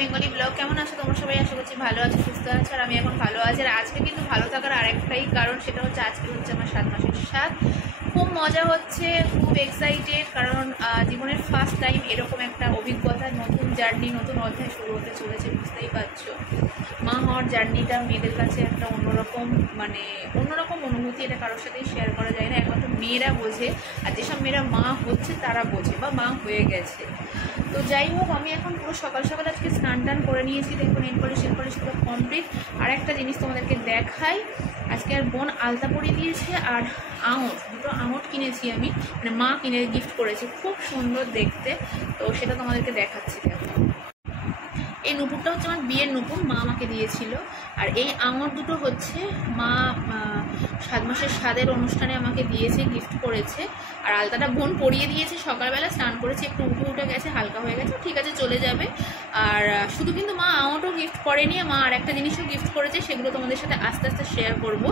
Bengali blog. কেমন আছো তোমরা সবাই? আশা করছি ভালো আছো, সুস্থ আছো। আর আমি এখন ভালো আছি। আর আজকে কিন্তু ভালো থাকার আরেকটাই কারণ, সেটা হচ্ছে আজকে হচ্ছে আমার 7 মাসের স্বাদ। খুব মজা হচ্ছে, খুব এক্সাইটেড, কারণ জীবনের ফার্স্ট টাইম এরকম একটা অভিজ্ঞতা, নতুন জার্নি, নতুন অধ্যায় শুরু হতে চলেছে। বুঝতেই পারছো, মা হওয়ার জার্নিটা মেয়েদের কাছে একটা অন্যরকম অন্যরকম অনুভূতি। এটা কারোর সাথেই শেয়ার করা যায় না, একমাত্র মেয়েরা বোঝে। আর যেসব মেয়েরা মা হচ্ছে তারা বোঝে বা মা হয়ে গেছে। তো যাই হোক, আমি এখন পুরো সকাল সকাল আজকে স্নান টান করে নিয়েছি। দেখুন নেল পলিশ পুরো কমপ্লিট। আর একটা জিনিস তোমাদেরকে দেখাই, আজকে আর বোন আলতা পরিয়ে দিয়েছে আর দুটো আঙট কিনেছি আমি, মা কিনে গিফট করেছে, খুব সুন্দর দেখতে। তো সেটা তোমাদেরকে দেখাচ্ছি। দেখো, এই নুপুরটা হচ্ছে আমার বিয়ের নুপুর, মা আমাকে দিয়েছিল। আর এই আঙট দুটো হচ্ছে মা 7 মাসের স্বাদের অনুষ্ঠানে আমাকে দিয়েছে, গিফট করেছে। আর আলতাটা বোন পরিয়ে দিয়েছে সকালবেলা, স্নান করেছে, একটু উঠে গেছে, হালকা হয়ে গেছে, ঠিক আছে চলে যাবে। আর শুধু কিন্তু মা আঙটও গিফট করেনি, মা আর একটা জিনিসও গিফট করেছে, সেগুলো তোমাদের সাথে আস্তে আস্তে শেয়ার করবো।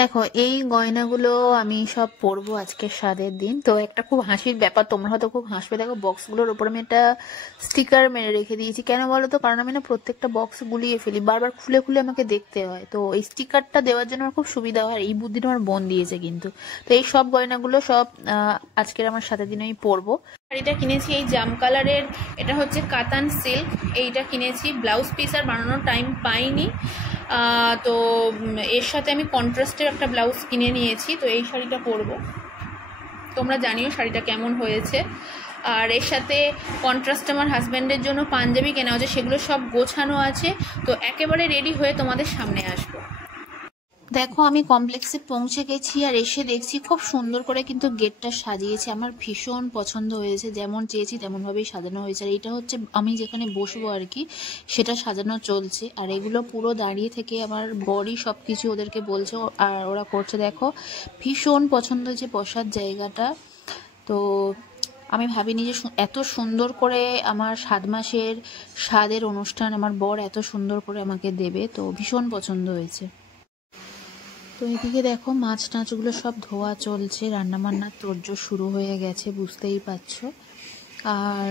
দেখো, এই গয়নাগুলো আমি সব পরবো আজকে স্বাদের দিন। তো একটা খুব হাসির ব্যাপার, তোমরা হয়তো খুব হাসবে। দেখো, বক্সগুলোর উপর আমি একটা স্টিকার মেরে রেখে দিয়েছি। কেন বলো তো? কারণ আমি না প্রত্যেকটা বক্স গুলিয়ে ফেলি, বারবার খুলে খুলে আমাকে দেখতে হয়। তো এই স্টিকারটা দেওয়ার জন্য আমার খুব সুবিধা হয়। এই বুদ্ধিটা আমার বোন দিয়েছে কিন্তু। তো এই সব গয়নাগুলো সব আজকের আমার সাথে দিন আমি পরবো। শাড়িটা কিনেছি এই জাম কালারের, এটা হচ্ছে কাতান সিল্ক। এইটা কিনেছি, ব্লাউজ পিস আর বানানোর টাইম পাইনি। তো এর সাথে আমি কন্ট্রাস্টের একটা ব্লাউজ কিনে নিয়েছি। তো এই শাড়িটা পরবো, তোমরা জানিও শাড়িটা কেমন হয়েছে। আর এর সাথে কন্ট্রাস্ট আমার হাজব্যান্ডের জন্য পাঞ্জাবি কেনা হচ্ছে, সেগুলো সব গোছানো আছে। তো একেবারে রেডি হয়ে তোমাদের সামনে আসবো। দেখো, আমি কমপ্লেক্সে পৌঁছে গেছি। আর এসে দেখছি খুব সুন্দর করে কিন্তু গেটটা সাজিয়েছে, আমার ভীষণ পছন্দ হয়েছে। যেমন চেয়েছি তেমনভাবেই সাজানো হয়েছে। আর এটা হচ্ছে আমি যেখানে বসবো আর কি, সেটা সাজানো চলছে। আর এগুলো পুরো দাঁড়িয়ে থেকে আমার বরই সব কিছু ওদেরকে বলছে, আর ওরা করছে। দেখো, ভীষণ পছন্দ হয়েছে বসার জায়গাটা। তো আমি ভাবিনি যে এত সুন্দর করে আমার 7 মাসের স্বাদের অনুষ্ঠান আমার বর এত সুন্দর করে আমাকে দেবে। তো ভীষণ পছন্দ হয়েছে। তো এদিকে দেখো, মাছ টাছগুলো সব ধোয়া চলছে, রান্নাবান্নার তোড়জোড় শুরু হয়ে গেছে, বুঝতেই পারছো। আর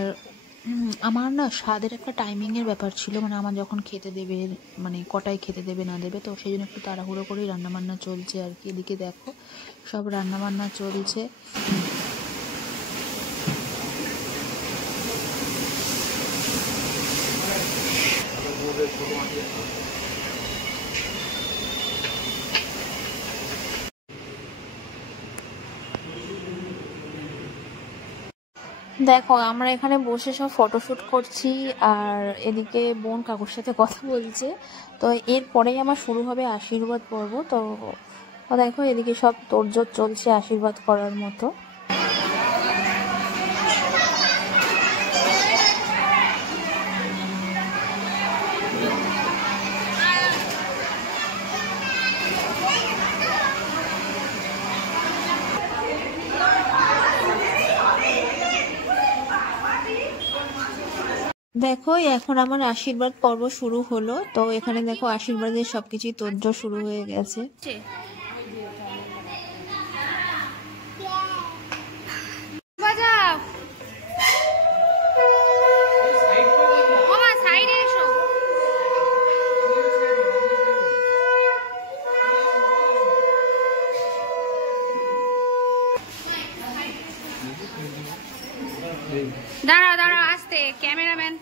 আমার না স্বাদের একটা টাইমিংয়ের ব্যাপার ছিল, আমার যখন খেতে দেবে, কটায় খেতে দেবে না দেবে, তো সেই জন্য একটু তাড়াহুড়ো করেই রান্নাবান্না চলছে আর কি। এদিকে দেখো, সব রান্নাবান্না চলছে। দেখো, আমরা এখানে বসে সব ফটোশ্যুট করছি, আর এদিকে বোন কাকুর সাথে কথা বলছে। তো এরপরেই আমার শুরু হবে আশীর্বাদ পর্ব। তো দেখো, এদিকে সব তোড়জোড় চলছে আশীর্বাদ করার মতো। দেখো, এখন আমার আশীর্বাদ পর্ব শুরু হলো। তো এখানে দেখো, আশীর্বাদের সবকিছুই তোড়জোড় শুরু হয়ে গেছে। দাঁড়াও দাঁড়াও, আসতে ক্যামেরাম্যান।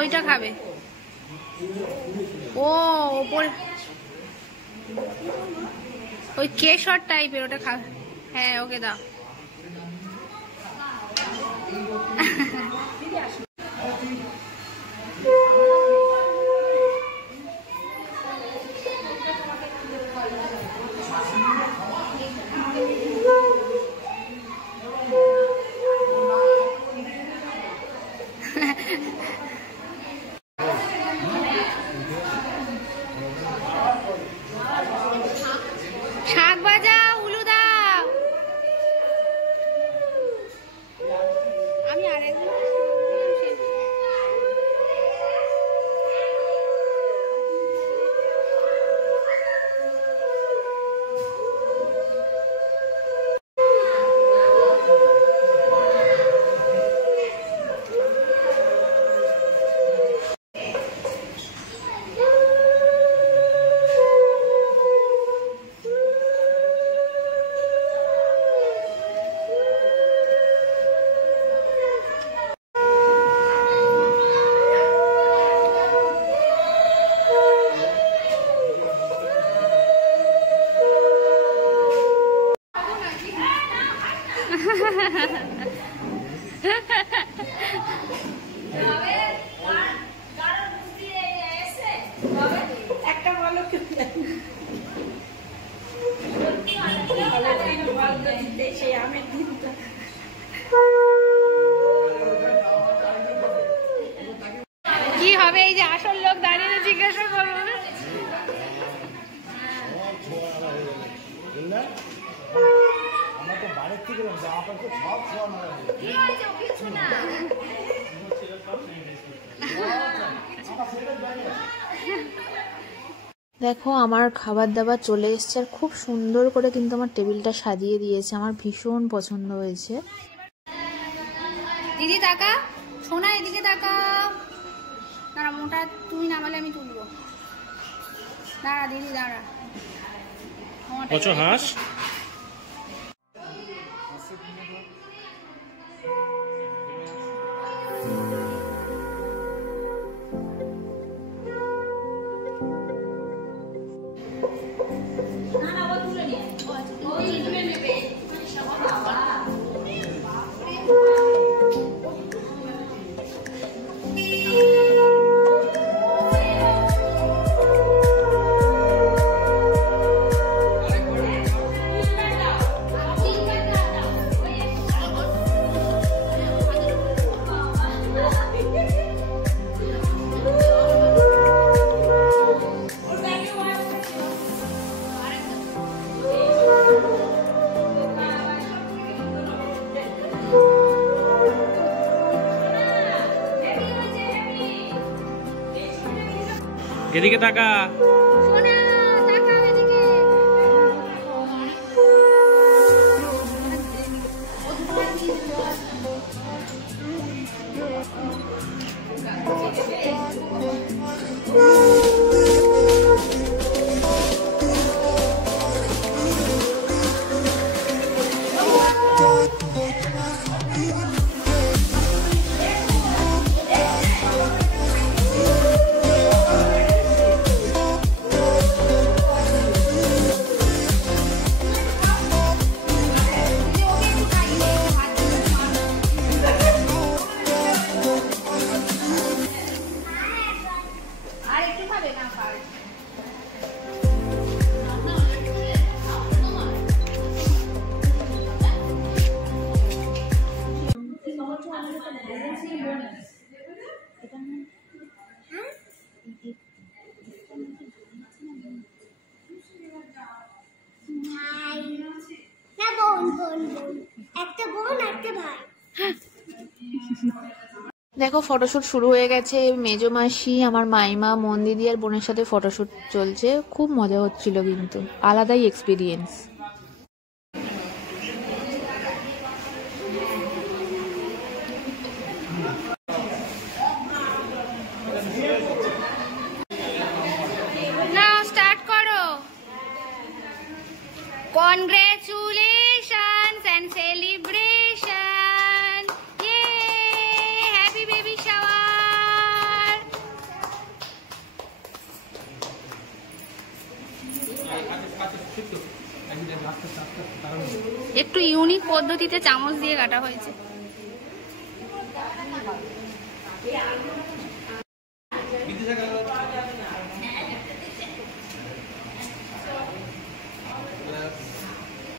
ওইটা খাবে ও, ওপরে ওই কেশর টাইপের, ওটা খাবে। হ্যাঁ, ওকে দাও। কি হবে এই যে আসল লোক দাঁড়িয়ে জিজ্ঞাসা করবো না। দেখো আমার খাবার দাবার চলে এসছে আর খুব সুন্দর করে কিন্তু আমার টেবিলটা সাজিয়ে দিয়েছে, আমার ভীষণ পছন্দ হয়েছে। দিদি তাকা, সোনা এদিকে তাকা। দাঁড়া, মোটা তুই নামালে আমি তুলবো। দাঁড়া দিদি দাঁড়া। হাঁস এদিকে তাকা। দেখো ফটোশুট শুরু হয়ে গেছে, মেজো মাসি, আমার মাইমা, মন্দিদি আর বোনের সাথে ফটোশুট চলছে। খুব মজা হচ্ছিল, কিন্তু আলাদাই এক্সপিরিয়েন্স। নাও স্টার্ট করো। Congratulations and celebration. Yay! Happy baby shower. একটু ইউনিক পদ্ধতিতে চামচ দিয়ে কাটা হয়েছে।